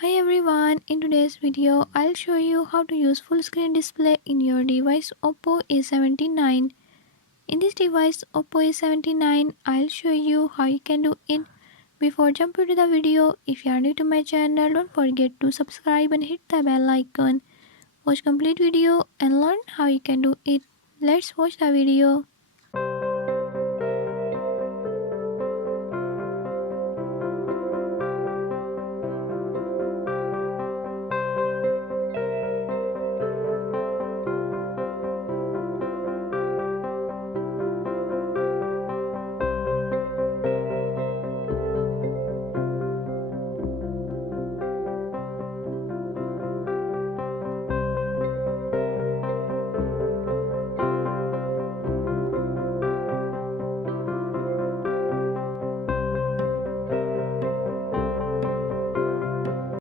Hi everyone, in today's video I'll show you how to use full screen display in your device Oppo A79. In this device Oppo A79 I'll show you how you can do it. Before jumping to the video, if you are new to my channel don't forget to subscribe and hit the bell icon. Watch complete video and learn how you can do it. Let's watch the video.